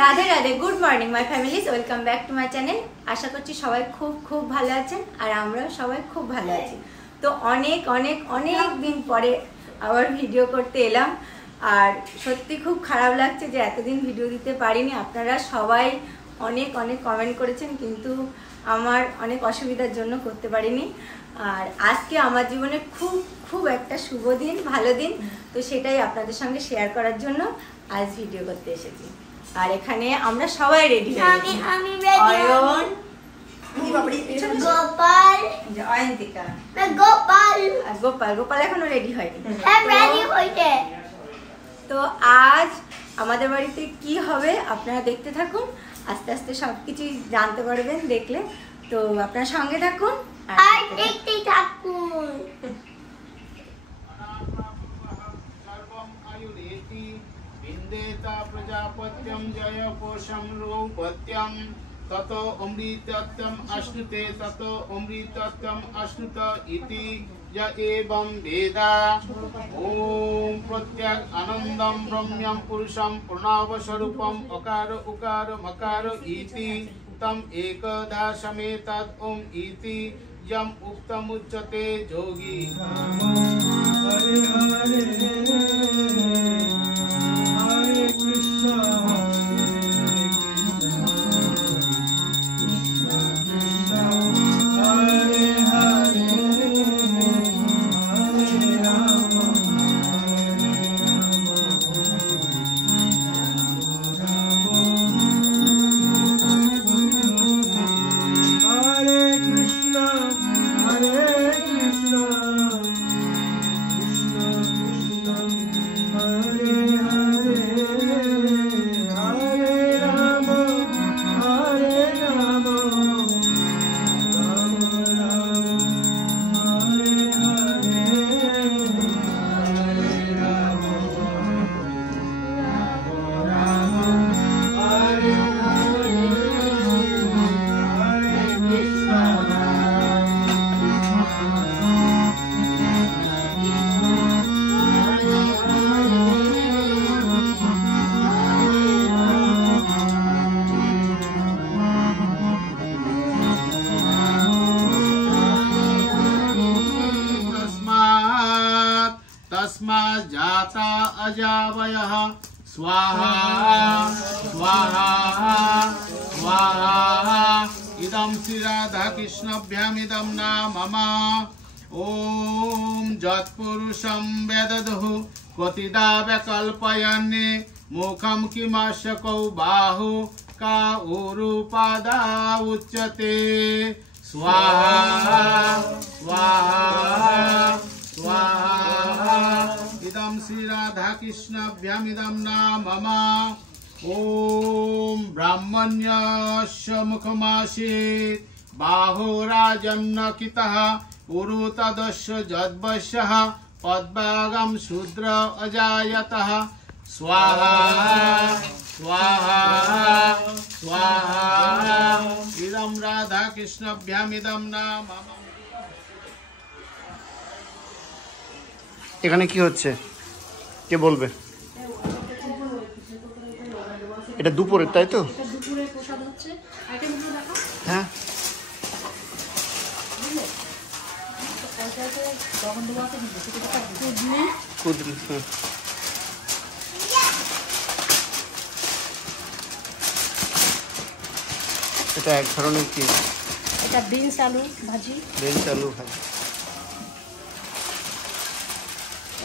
Radhe Radhe, good morning my families, welcome back to my channel. আশা করছি সবাই খুব খুব ভালো আছেন আর আমরাও সবাই খুব ভালো আছি। তো অনেক অনেক অনেক দিন পরে আবার ভিডিও করতে এলাম আর সত্যি খুব খারাপ লাগছে যে এতদিন ভিডিও দিতে পারিনি। আপনারা সবাই অনেক অনেক কমেন্ট করেছেন, কিন্তু আমার অনেক অসুবিধার জন্য করতে পারিনি। আর আজকে আমার জীবনে খুব খুব একটা শুভ দিন, ভালো দিন, তো সেটাই আপনাদের সঙ্গে শেয়ার করার জন্য আজ ভিডিও করতে এসেছি। আর এখানে আমরা সবাই রেডি হয়ে গেছি। আমি রেডি। অয়ন, গোপাল, অয়ন্তিকা, গোপাল, আর গোপাল। গোপাল এখনো রেডি হয়নি। হ্যাঁ রেডি হইছে। তো আজ আমাদের বাড়িতে কি হবে আপনারা দেখতে থাকুন, আস্তে আস্তে সবকিছু জানতে পারবেন দেখলে। তো আপনারা সঙ্গে থাকুন আর দেখতে থাকুন। विन्देता प्रजापत्यं जय पोषं रूपत्यं ततो अमृतत्वम् अश्नुते ततो अमृतत्वम् अश्नुत इति य एवं वेदा। ॐ प्रत्यक् आनन्दं रम्यं पुरुषं प्रणवस्वरूपम् अकार उकार मकार इति तम् एकदा समेतत् ॐ इति यम् उक्तमुच्यते जोगी। Hare Hare Hare Krishna, Krishna Krishna, Hare Hare, Hare Rama, Hare Rama, Hare Krishna, Hare Krishna, Krishna Krishna, Hare जाता अजावयः स्वाहा स्वाहा स्वाहा इदं श्री राधा कृष्णभ्यामिदं नाम मम। ॐ जत्पुरुषं वेददुः क्वचिदा वैकल्पयन्ने मुखं किमस्य कौ बाहु का ऊरुपादा उच्यते स्वाहा स्वाहा स्वाहा इदं श्री राधा कृष्णभ्यामिदं नाम मम। ॐ ब्राह्मण्यस्य मुखमासीत् बाहुराजन्नकितः उरुतदस्य जद्वश्यः पद्भागं शूद्र अजायतः स्वाहा स्वाहा स्वाहा इदं राधा कृष्णभ्यामिदं नाम मम। এখানে কি হচ্ছে কে বলবে? এটা দুপুরের, তাই তো? হ্যাঁ, এটা এক ধরনের কি? এটা বিনস আলু ভাজি। বিনস আলু ভাজি।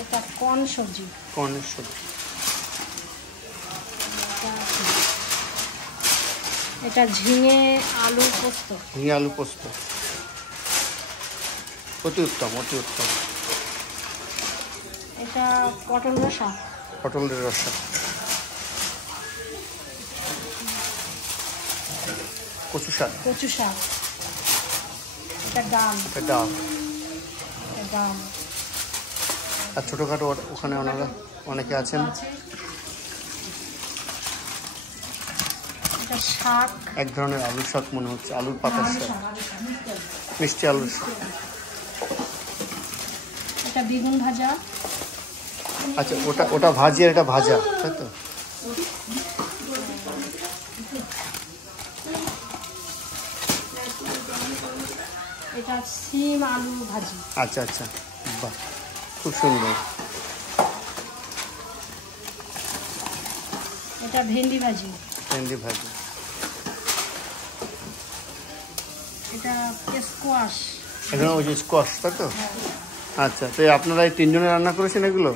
এটা কর্ন সবজি। কর্নের সবজি। এটা ঝিঙে আলু পোস্ত। ঝিঙে আলু পোস্ত, অতি উত্তম, অতি উত্তম। এটা পটল রসা। পটলের রসা। কচু শাক। কচু শাক। এটা ডাল। এটা ডাল। ডাল। আর ছোটোখাটো ওখানে অনেকে আছেন। শাক, এক ধরনের আলুর শাক মনে হচ্ছে, আলুর পাতার শাক, মিষ্টি আলুর শাক। এটা বেগুন ভাজা। আচ্ছা, ওটা ভাজি আর এটা ভাজা, তাই তো? এটা সিম আলু ভাজি। আচ্ছা আচ্ছা, বাহ, খুব সুন্দর। এটা ভেন্ডি ভাজি। ভেন্ডি ভাজি। এটা স্কোয়াশ। এখানে ওই যে স্কোয়াশ, তাই তো? আচ্ছা, তো আপনারা এই তিনজনে রান্না করেছেন এগুলো?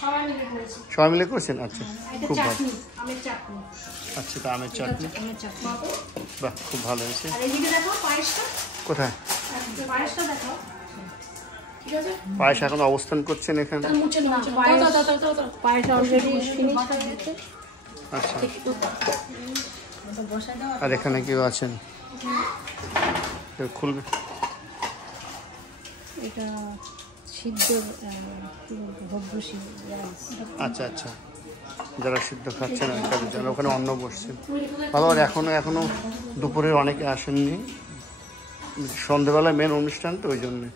সবাই মিলে করেছি। সবাই মিলে করেছেন? আচ্ছা, এটা খুব ভালো। চাটনি, আমের চাটনি। আচ্ছা, তো আমের চাটনি, আমের চাটনি। বাহ, খুব ভালো হয়েছে। আর এইদিকে দেখো পায়েসটা। কোথায়? পায়েসটা দেখো। ঠিক আছে। পায়েস এখন অবস্থান করছেন এখানে? পায়েস অলরেডি ফিনিশ হয়ে গেছে। আচ্ছা, আর এখানে কেউ আছেন? কেউ খুলবে? এটা সিদ্ধ ভব্যসী। আচ্ছা আচ্ছা, যারা সিদ্ধ খাচ্ছেন আর তাদের জন্য ওখানে অন্ন বসছেন। ভালো। আর এখনো দুপুরে অনেকে আসেননি, সন্ধেবেলায় মেন অনুষ্ঠান, তো ওই জন্যে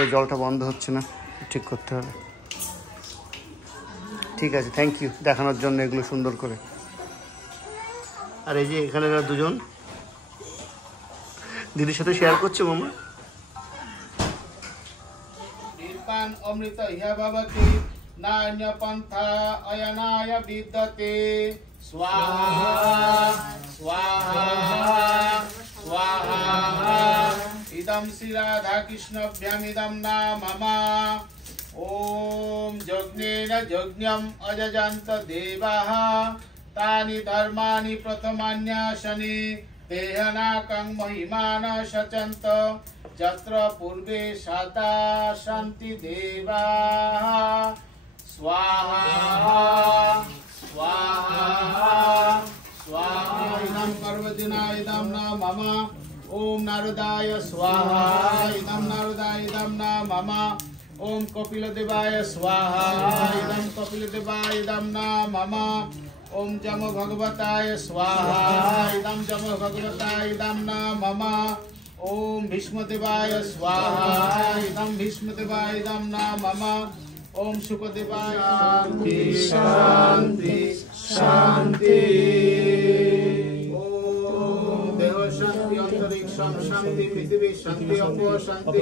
ওই জলটা বন্ধ হচ্ছে না, ঠিক করতে হবে। ঠিক আছে, থ্যাংক ইউ দেখানোর জন্য এগুলো সুন্দর করে। আর এই যে এখানে দুজন দিদির সাথে শেয়ার করছে মামা। নির্বাণ অমৃত ইহা ভবতি নান্য পন্থা অয়নায় বিদ্যতে স্বাহা স্বাহা স্বাহা। ইদম শ্রী রাধা কৃষ্ণভ্যামিদম নাম মম। ওম যজ্ঞেন যজ্ঞম অযজন্ত দেবাঃ তানি ধর্মাণি প্রথমান্যাসনি তেহনাকং মহিমান সচন্ত যত্র পূর্বে সদা শান্তি দেবাঃ। স্বাহা স্বাহা স্বাহা। ইদং পার্বতীনা ইদং ন মম। ওম নারদায় স্বাহা। ইদং নারদায় ইদং ন মম। ওম কপিলদেবায় স্বাহা। ইদং কপিলদেবায় ইদং ন মম। ওম যম ভগবতায় স্বাহা। ইদং যম ভগবতায় ইদং ন মম। ওম ভীষ্মদেবায় স্বাহা। ইদং ভীষ্মদেবায় ইদং ন মম। ওম শুকদেবায় শান্তি শান্তি শান্তি। ওম দেহ শান্তি অন্তরিক্ষম শান্তি পৃথিবী শান্তি অপ শান্তি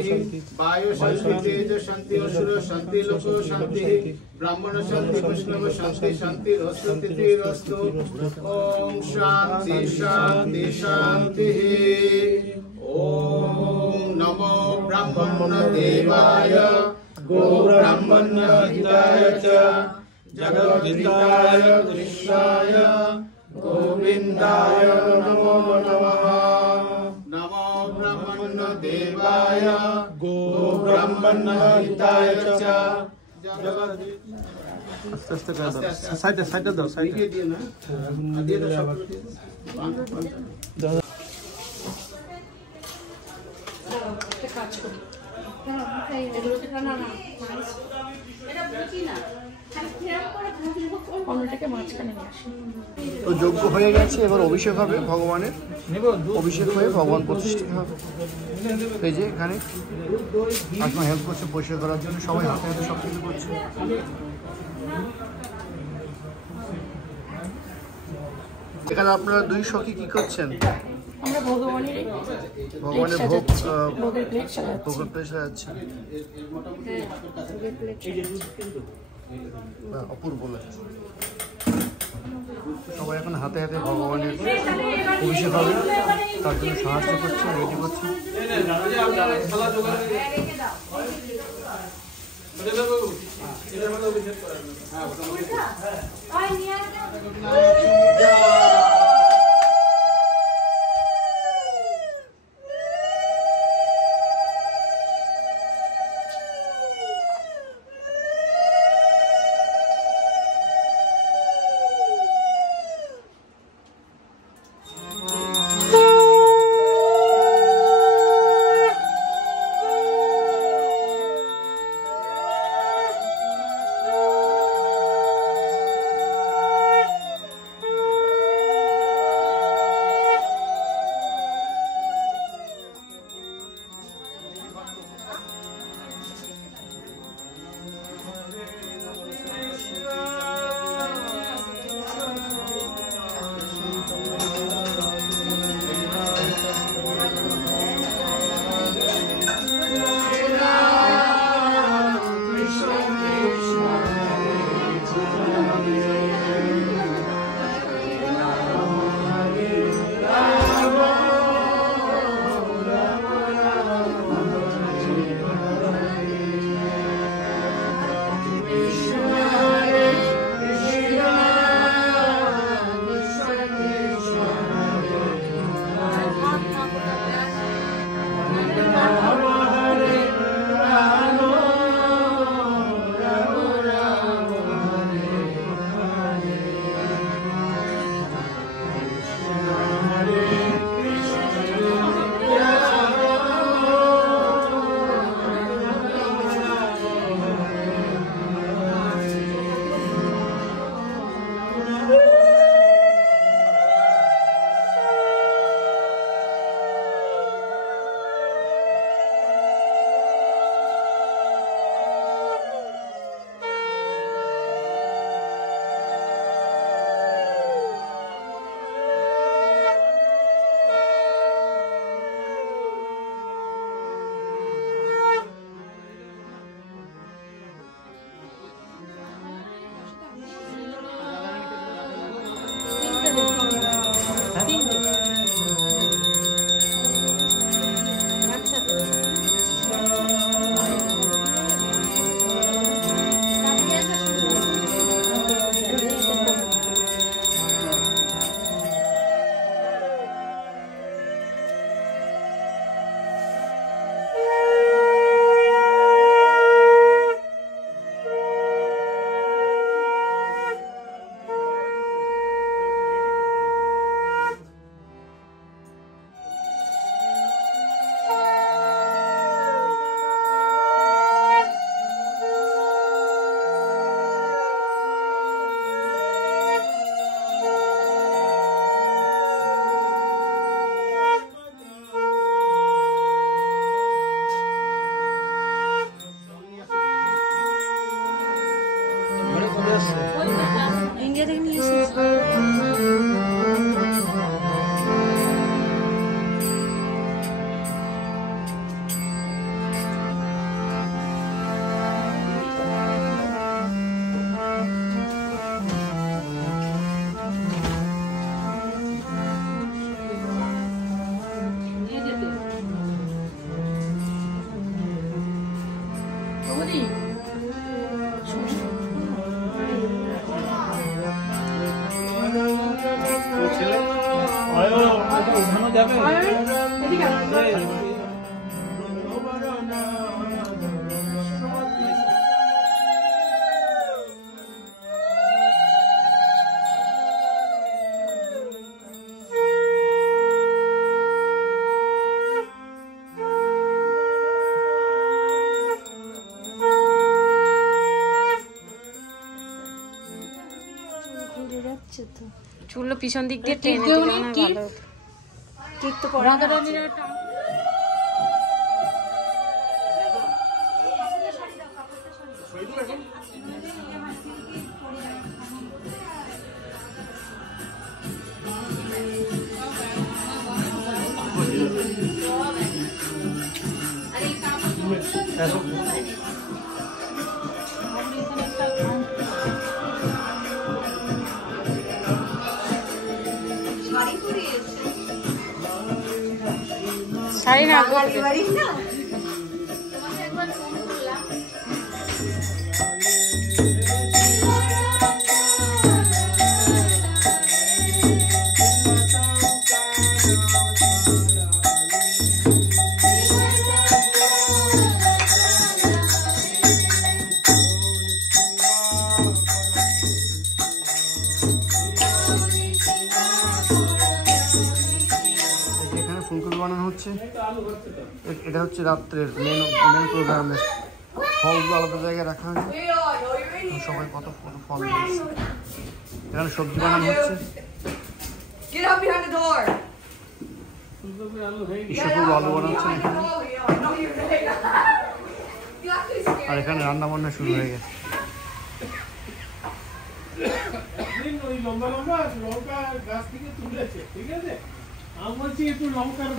বায়ু শান্তি তেজ শান্তি অসুর শান্তি লোক শান্তি ব্রাহ্মণ শান্তি বৈষ্ণব শান্তি শান্তি রস্তু তিথি রস্তু। ওম শান্তি শান্তি শান্তি। ওম নমো ব্রাহ্মণ দেবায় গো ব্রাহ্মণ্য হিতায় চ জগদ্ধিতায় কৃষ্ণায় গোবিন্দায় নমো নমঃ। নমো ব্রাহ্মণ দেবায় গো ব্রাহ্মণ্য হিতায় চ আস্তে আস্তে সাইডে সাইডে দাও, সাইডে দিয়ে না দিয়ে দাও সব। কাজ করি এগুলোকে না অন্যটাকে মাঝখানে নিয়ে আসি। তো যজ্ঞ হয়ে গেছে, এবার অভিষেক হবে ভগবানের। অভিষেক হয়ে ভগবান প্রতিষ্ঠিত হবে। এই যে এখানে আপনার হেল্প করছে পরিষ্কার করার জন্য, সবাই হাতে হাতে সব কিছু করছে। এখানে আপনারা দুই সখী কি করছেন? আমরা ভগবানের ভগবানের ভোগ ভোগের প্লেট সাজাচ্ছি। ভোগের প্লেট সাজাচ্ছে। অপূর্ব লাগছে। সবাই এখন হাতে হাতে ভগবানের অভিষেক হবে, তার জন্য সাহায্য করছে, রেডি করছে। চুলগুলো পিছন দিক দিয়ে টেনে দিলে না ভালো হতো। ঠিক তো পড়া না আছে। শাড়ি না বাঙালি বাড়ি না এখানে ফুলকপি বানানো হচ্ছে। এটা হচ্ছে রাত্রের মেন প্রোগ্রামে। ফলগুলো আলাদা জায়গায় রাখা হয়েছে। সবাই কত ফল দিয়েছে। এখানে সবজি বানানো হচ্ছে। ইসবগুলো আলু বানাচ্ছে এখানে। আর এখানে রান্না বান্না শুরু হয়ে গেছে।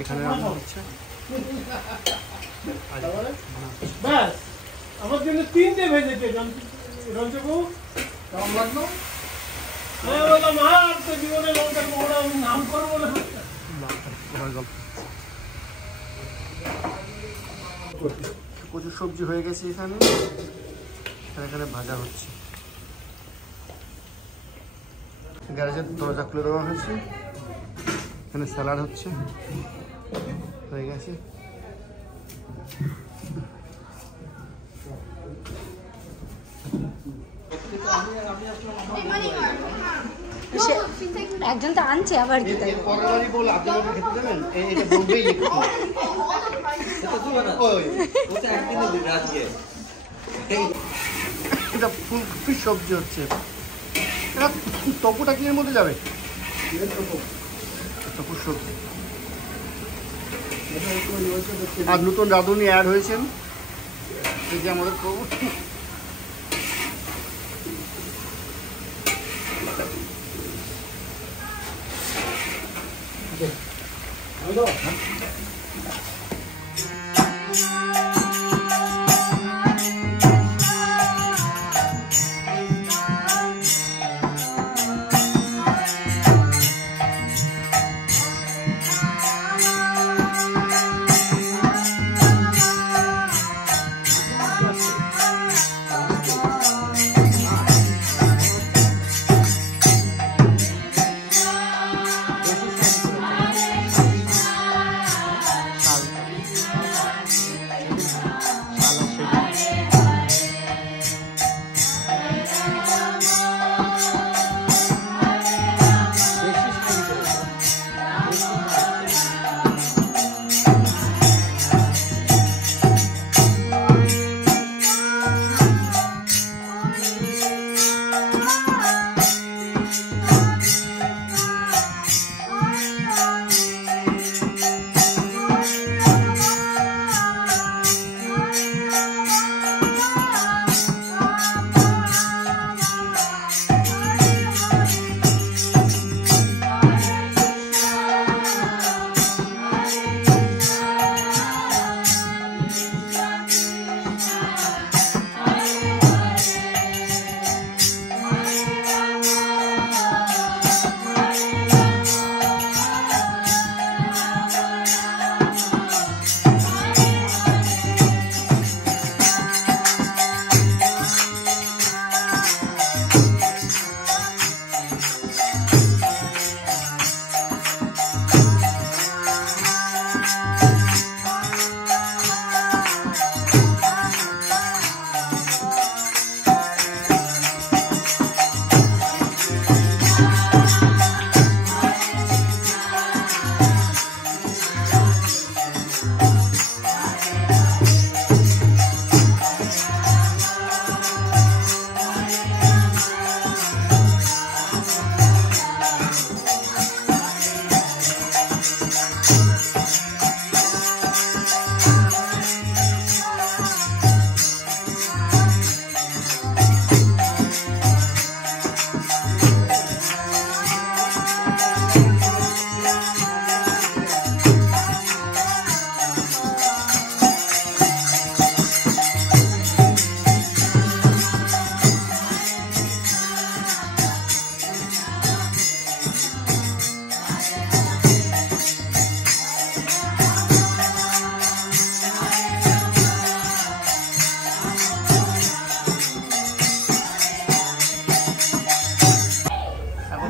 এখানে রান্না হচ্ছে। আমার জন্য 3টে ভেজেছে রঞ্জবু কেমন লাগলো? আমি বললাম আর তো জীবনে লঙ্কার মোড়া আমি নাম করবো না। প্রচুর সবজি হয়ে গেছে এখানে। এখানে ভাজা হচ্ছে। গ্যারেজের দরজা খুলে দেওয়া হয়েছে। এখানে স্যালাড হচ্ছে, হয়ে গেছে। একজন তো আনছে আবার কি তাই এটা ফুলকপির সবজি হচ্ছে। এটা টকুটা কি এর মধ্যে যাবে? টকুর সবজি। আর নতুন রাঁধুনি অ্যাড হয়েছেন, এই যে আমাদের প্রভু।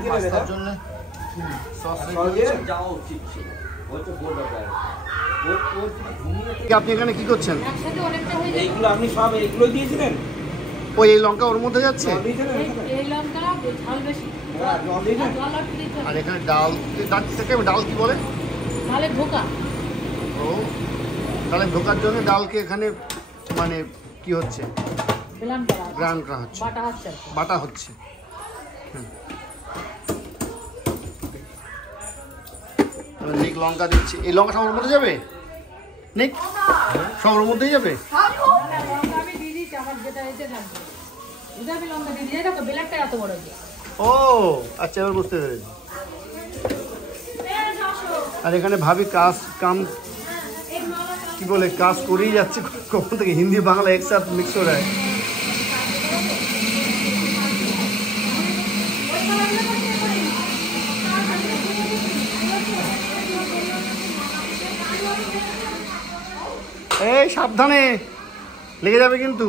পাস্তার জন্য সস আপনি এখানে কি করছেন? এইগুলো আপনি সব এইগুলো দিয়েছিলেন? ওই এই লঙ্কা ওর মধ্যে যাচ্ছে আর এখানে ডাল থেকে ডাল কি বলে ও ডালের ঢোকার জন্য ডালকে এখানে মানে কি হচ্ছে গ্রাইন্ড করা হচ্ছে বাটা হচ্ছে নিক লঙ্কা দিচ্ছি এই লঙ্কা সবার মধ্যে যাবে নিক সবার মধ্যেই যাবে ও আচ্ছা এবার বুঝতে পেরেছি আর এখানে ভাবি কাম কি বলে কাজ করেই যাচ্ছে কখন থেকে হিন্দি বাংলা একসাথে মিক্স हो रहा है এই সাবধানে লেগে যাবে কিন্তু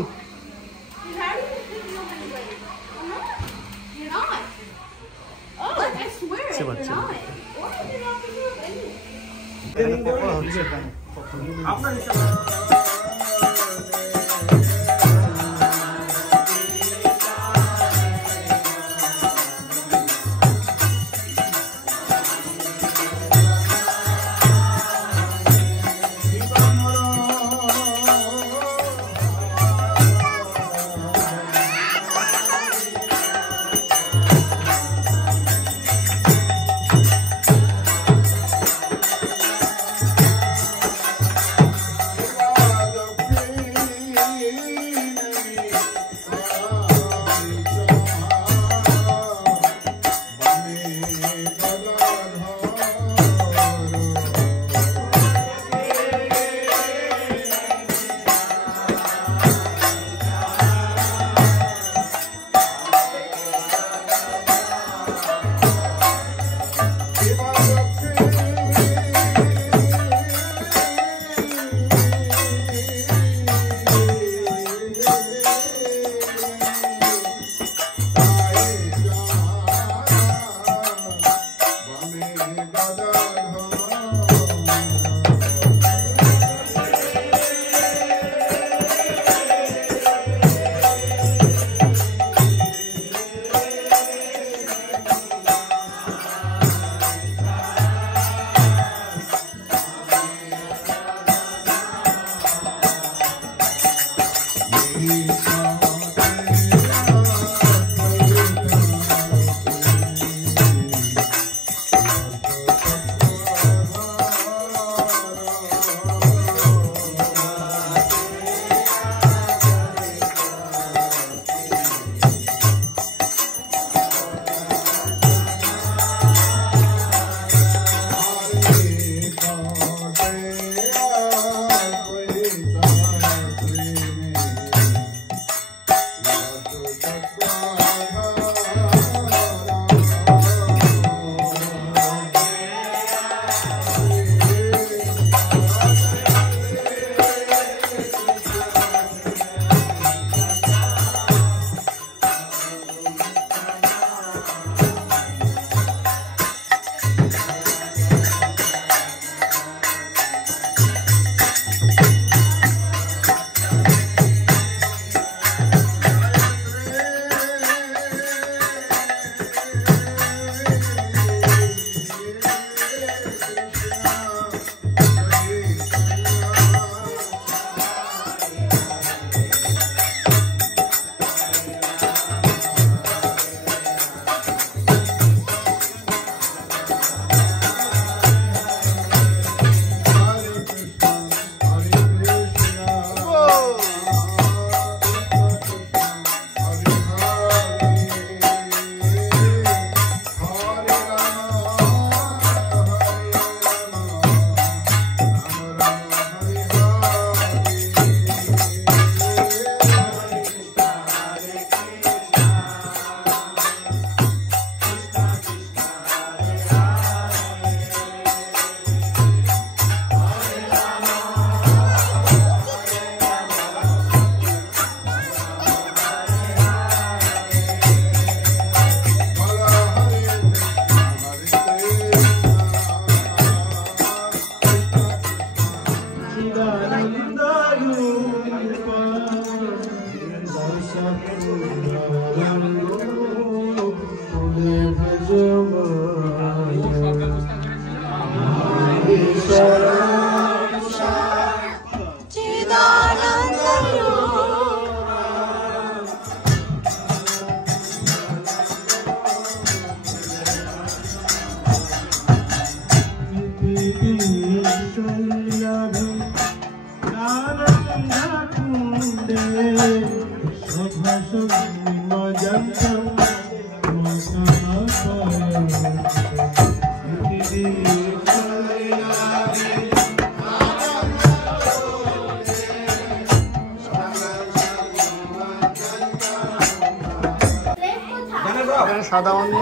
সাদা অন্ন,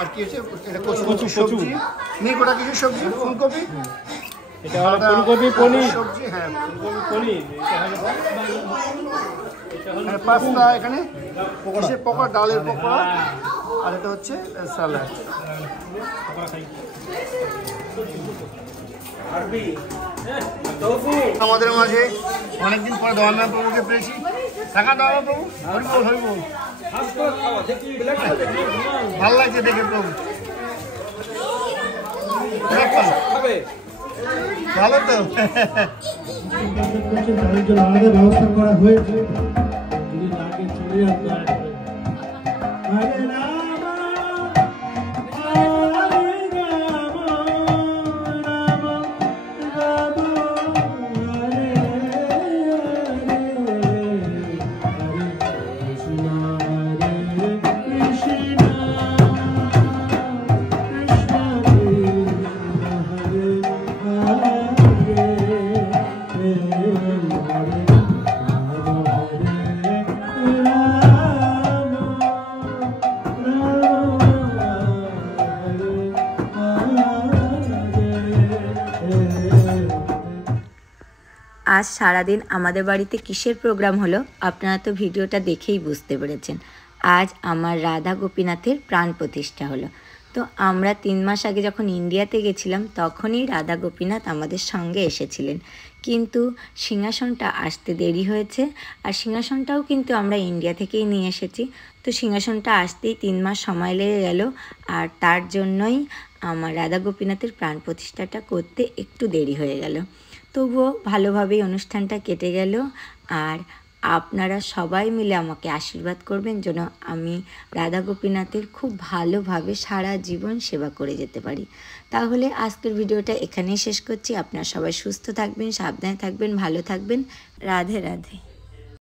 আর কি হচ্ছে এটা কচু সবজি, নেই গোটা কিছু সবজি, ফুলকপি, এটা হলো ফুলকপি পনির, সবজি, হ্যাঁ ফুলকপি পনির, এখানে পাস্তা, এখানে কিসের পকোড়া, ডালের পকোড়া, আর এটা হচ্ছে স্যালাড। আমাদের মাঝে অনেকদিন পরে দয়ানন্দ প্রভুকে পেয়েছি। টাকা দয়ানন্দ প্রভু, হরিবল হরিবল, ভালো লাগছে দেখে প্রভু, ভালো তো। আলাদা ব্যবস্থা করা হয়েছে, যদি লাগে চলে আপনার আজ সারাদিন আমাদের বাড়িতে কিসের প্রোগ্রাম হলো আপনারা তো ভিডিওটা দেখেই বুঝতে পেরেছেন। আজ আমার রাধা গোপীনাথের প্রাণ প্রতিষ্ঠা হলো। তো আমরা 3 মাস আগে যখন ইন্ডিয়াতে গেছিলাম তখনই রাধা গোপীনাথ আমাদের সঙ্গে এসেছিলেন, কিন্তু সিংহাসনটা আসতে দেরি হয়েছে, আর সিংহাসনটাও কিন্তু আমরা ইন্ডিয়া থেকেই নিয়ে এসেছি। তো সিংহাসনটা আসতেই 3 মাস সময় লেগে গেল, আর তার জন্যই আমার রাধা গোপীনাথের প্রাণ প্রতিষ্ঠাটা করতে একটু দেরি হয়ে গেল। তবুও ভালোভাবেই অনুষ্ঠানটা কেটে গেল, আর আপনারা সবাই মিলে আমাকে আশীর্বাদ করবেন যেন আমি রাধা গোপীনাথের খুব ভালোভাবে সারা জীবন সেবা করে যেতে পারি। তাহলে আজকের ভিডিওটা এখানেই শেষ করছি। আপনারা সবাই সুস্থ থাকবেন, সাবধানে থাকবেন, ভালো থাকবেন। রাধে রাধে।